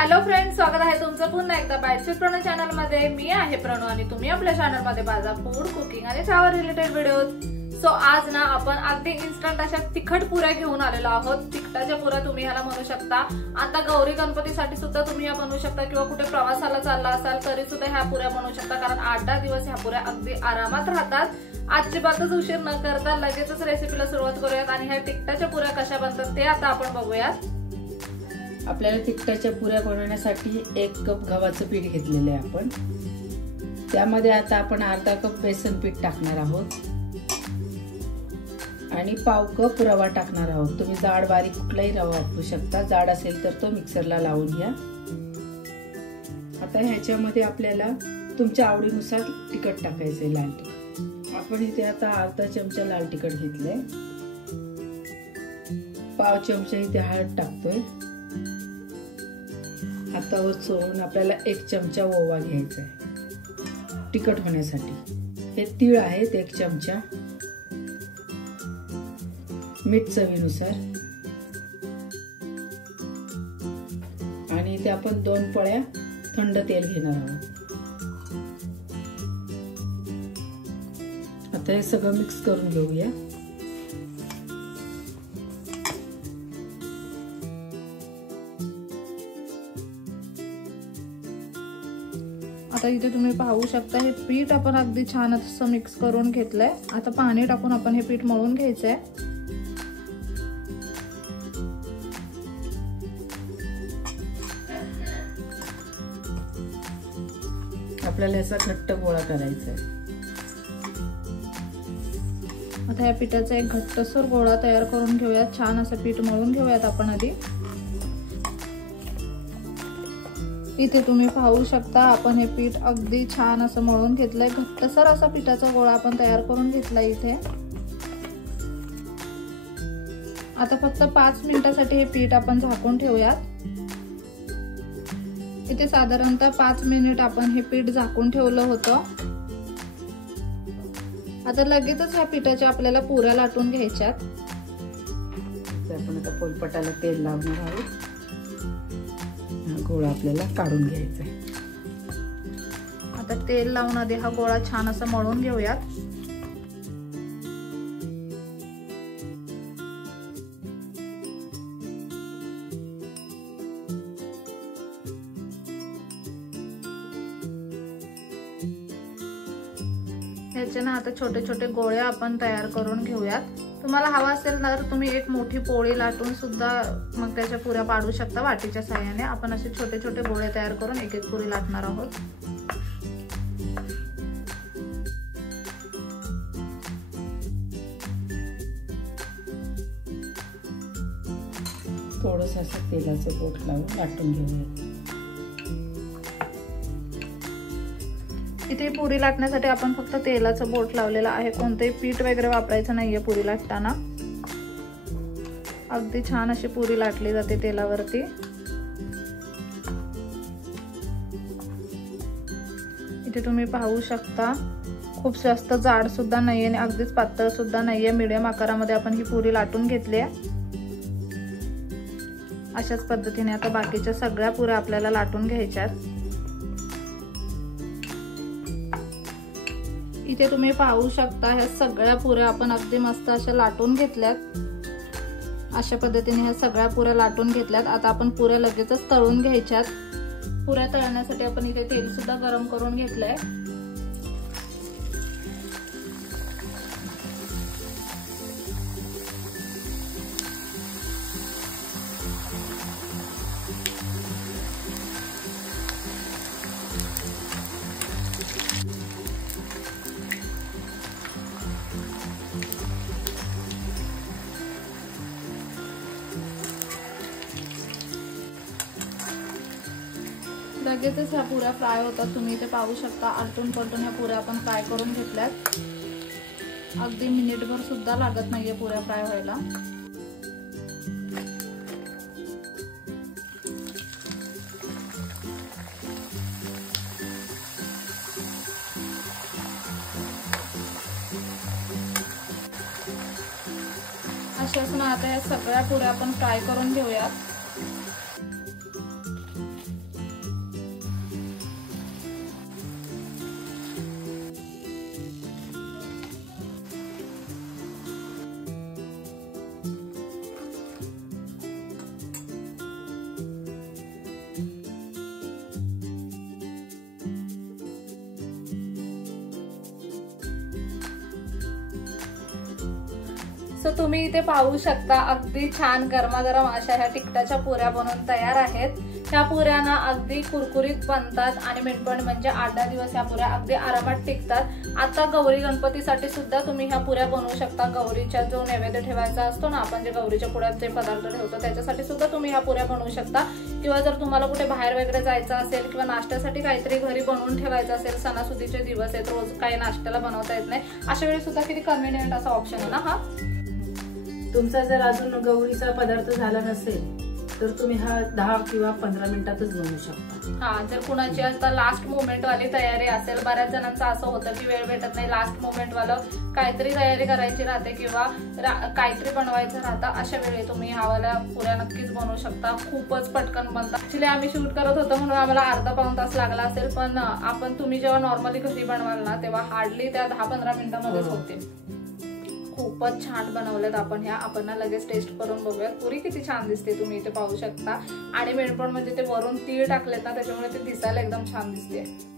Hello friends, स्वागत आहे तुमचं पुन्हा एकदा बाईट्स प्रणू चॅनल मध्ये। मी आहे प्रणू आणि तुम्ही आपल्या चॅनल मध्ये माझा फूड, कुकिंग आणि ट्रॅव्हल रिलेटेड व्हिडिओज। सो आज ना आपण अगदी इन्स्टंट अशा तिखट पुऱ्या घेऊन आलेलो आहोत। तिखटाच्या पुऱ्या तुम्ही ह्याला म्हणू शकता। आता गौरी गणपतीसाठी सुद्धा तुम्ही ह्या बनवू शकता किंवा कुठे प्रवासाला चालला असाल तरी सुद्धा ह्या पुऱ्या बनवू शकता, कारण 8-10 दिवस ह्या पुऱ्या अगदी आरामात राहतात। अजिबातच उशीर न करता लगेचच रेसिपीला सुरुवात करूयात आणि ह्या तिखटाच्या पुऱ्या कशा बनतात ते आता आपण बघूयात। आपल्याला तिखटाच्या पुऱ्या बनवण्यासाठी 1 कप गव्हाचं पीठ घेतलेलं आहे आपण। त्यामध्ये आता आपण अर्धा कप बेसन पीठ टाकणार आहोत आणि पाव कप रवा टाकणार आहोत। तुम्ही जाड बारीक कुठलाही रवा वापरू शकता, जाड असेल तर तो मिक्सरला लावून घ्या। आता ह्याच्यामध्ये आपल्याला तुमच्या आवडीनुसार तिखट टाकायचे, लाल तिखट। आपण इथे आता अर्धा चमचा लाल तिखट घेतलंय, पाव चमचा इथे हळद टाकतोय। हातावर चोळून आपल्याला 1 चमचा ओवा घ्यायचा आहे तिखट होण्यासाठी। हे तीळ आहेत 1 चमचा, मीठ चवीनुसार आणि इथे आपण 2 पळ्या थंड तेल घेणार आहोत। आता हे सगळं मिक्स करून घेऊया। आता इथे तुम्ही पाहू शकता हे पीठ आपण अगदी छान असं मिक्स करून घेतलंय। आता पाणी टाकून आपण हे पीठ मळून घ्यायचंय। आपल्याला याचा घट्ट गोळा करायचा आहे। आता या पिठाचा एक घट्टसर गोळा तयार करून घेऊयात। छान असं पीठ मळून घेऊयात आपण आधी। इथे तुम्ही पाहू शकता आपण हे पीठ अगदी छान असं मळून घेतलंय। घट्टसर असा पिठाचा गोळा आपण तयार करून घेतलाय इथे। आता फक्त 5 मिनिटांसाठी हे पीठ आपण झाकून ठेवूयात। इथे साधारणतः 5 मिनिट आपण हे पीठ झाकून ठेवलं होतं। आता लगेचच ह्या पिठाच्या आपल्याला पुऱ्या लाटून घ्यायच्यात। आपण आता पोलपटाला तेल लावणार आहोत। गोळा आपल्याला काढून घ्यायचा आहे। आता तेल लावून आधी हा गोळा छान असा मळून घेऊयात। ह्याचे ना आता छोटे छोटे गोळे आपण तयार करून घेऊयात। तुम्हाला हवा असेल तर तुम्ही एक मोठी पोळी लाटून सुद्धा मग त्याच्या पुऱ्या पाडू शकता वाटीच्या साहाय्याने। आपण असे छोटे छोटे गोळे तयार करून एक एक पुरी लाटणार आहोत। थोडंसं असं तेलाचं बोट लावून लाटून घेऊया। इथे पुरी लाटण्यासाठी आपण फक्त तेलाचं बोट लावलेलं आहे, कोणतेही पीठ वगैरे वापरायचं नाहीये पुरी लाटताना। अगदी छान अशी पुरी लाटली जाते तेलावरती। इथे तुम्ही पाहू शकता खूप जास्त जाड सुद्धा नाहीये आणि अगदीच पातळ सुद्धा नाहीये, मीडियम आकारामध्ये आपण ही पुरी लाटून घेतली आहे। अशाच पद्धतीने आता बाकीच्या सगळ्या पुऱ्या आपल्याला लाटून घ्यायच्यात। इथे तुम्ही पाहू शकता ह्या सगळ्या पुऱ्या आपण अगदी मस्त अशा लाटून घेतल्यात। अशा पद्धतीने ह्या सगळ्या पुऱ्या लाटून घेतल्यात। आता आपण पुऱ्या लगेचच तळून घ्यायच्यात। पुऱ्या तळण्यासाठी आपण इथे तेल सुद्धा गरम करून घेतलंय। लगेचच ह्या पुऱ्या फ्राय होतात। तुम्ही इथे पाहू शकता आलटून पलटून ह्या पुऱ्या आपण फ्राय करून घेतल्यात। अगदी मिनिटभर सुद्धा लागत नाहीये पुऱ्या फ्राय व्हायला। अशाच ना आता या सगळ्या पुऱ्या आपण फ्राय करून घेऊयात। सो तुम्ही इथे पाहू शकता अगदी छान गरमागरम अशा ह्या तिखटाच्या पुऱ्या बनवून तयार आहेत। ह्या पुऱ्यांना अगदी कुरकुरीत बनतात आणि मेन पॉइंट म्हणजे 8-10 दिवस ह्या पुऱ्या अगदी आरामात टिकतात। आता गौरी गणपतीसाठी सुद्धा तुम्ही ह्या पुऱ्या बनवू शकता। गौरीच्या जो नैवेद्य ठेवायचा असतो ना, आपण जे गौरीच्या पुढ्यात जे पदार्थ ठेवतो त्याच्यासाठी सुद्धा तुम्ही ह्या पुऱ्या बनवू शकता। किंवा जर तुम्हाला कुठे बाहेर वगैरे जायचं असेल किंवा नाश्त्यासाठी काहीतरी घरी बनवून ठेवायचं असेल, सणासुदीचे दिवस आहेत, रोज काही नाश्त्याला बनवता येत नाही, अशा वेळी सुद्धा किती कन्व्हिनियंट असा ऑप्शन आहे ना हा। तुमचा जर अजून गौरीचा पदार्थ झाला नसेल तर तुम्ही हा 10 किंवा 15 मिनिटातच बनवू शकता। हा, जर कुणाची आता लास्ट मोमेंट वाली तयारी असेल, बऱ्याच जणांचं असं होतं की वेळ भेटत नाही, लास्ट मोमेंट वालं काहीतरी तयारी करायची राहते किंवा काहीतरी बनवायचं राहतं, अशा वेळी तुम्ही ह्यावाल्या पुऱ्या नक्कीच बनवू शकता। खूपच पटकन बनतात। ऍक्च्युली आम्ही शूट करत होतो म्हणून आम्हाला अर्धा-पाऊण तास लागला असेल, पण तुम्ही जेव्हा नॉर्मली घरी बनवाल ना तेव्हा हार्डली त्या 10-15 मिनिटांमध्येच होते। खूपच छान बनवलेत आपण ह्या। आपण ना लगेच टेस्ट करून बघूयात। पुरी किती छान दिसते तुम्ही इथे पाहू शकता आणि मेन पॉइंट म्हणजे ते वरून तीळ टाकलेत ना, त्याच्यामुळे ते दिसायला एकदम छान दिसते।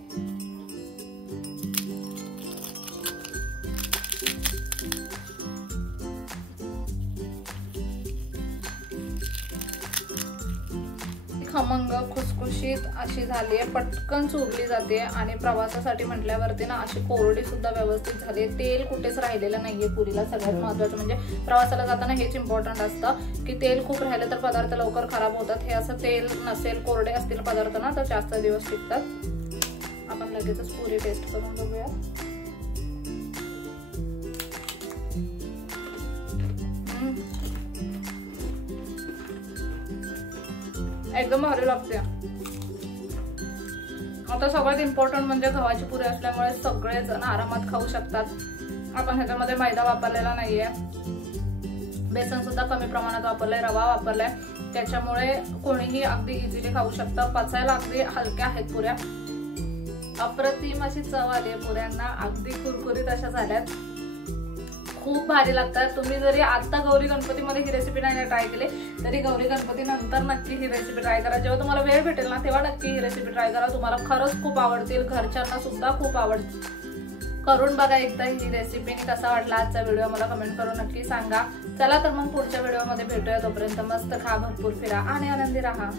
खमंग खुसखुशीत अशी झाली आहे, पटकन चुरली जाते आणि प्रवासासाठी म्हटल्यावरती ना अशी कोरडी सुद्धा व्यवस्थित झाली। तेल कुठेच राहिलेलं नाहीये पुरीला। सगळ्यात महत्वाचं म्हणजे प्रवासाला जाताना हेच इम्पॉर्टंट असतं की तेल खूप राहिलं तर पदार्थ लवकर खराब होतात। हे असं तेल नसेल, कोरडे असतील पदार्थ ना तर जास्त दिवस टिकतात। आपण लगेचच पुरी टेस्ट करून बघूया। एकदम भारी लागते। आता सगळ्यात इम्पॉर्टंट म्हणजे गव्हाची पुरी असल्यामुळे सगळे जण आरामात खाऊ शकतात। आपण ह्याच्यामध्ये मैदा वापरलेला नाहीये, बेसन सुद्धा कमी प्रमाणात वापरलंय, रवा वापरलाय, त्याच्यामुळे कोणीही अगदी इझिली खाऊ शकतं। पचायला अगदी हलक्या आहेत पुऱ्या। अप्रतिम अशी चव आली आहे पुऱ्यांना, अगदी कुरकुरीत अशा झाल्यात, खूप भारी लागतात। तुम्ही जरी आता गौरी गणपतीमध्ये ही रेसिपी नाही ट्राय केली तरी गौरी गणपती नंतर नक्की ही रेसिपी ट्राय करा। जेव्हा तुम्हाला वेळ भेटेल ना तेव्हा नक्की ही रेसिपी ट्राय करा। तुम्हाला खरंच खूप आवडतील, घरच्यांना सुद्धा खूप आवडतील। करून बघा एकदा ही रेसिपी। कसा वाटला आजचा व्हिडिओ मला कमेंट करून नक्की सांगा। चला तर मग पुढच्या व्हिडिओमध्ये भेटूया। तोपर्यंत मस्त खा, भरपूर फिरा आणि आनंदी राहा।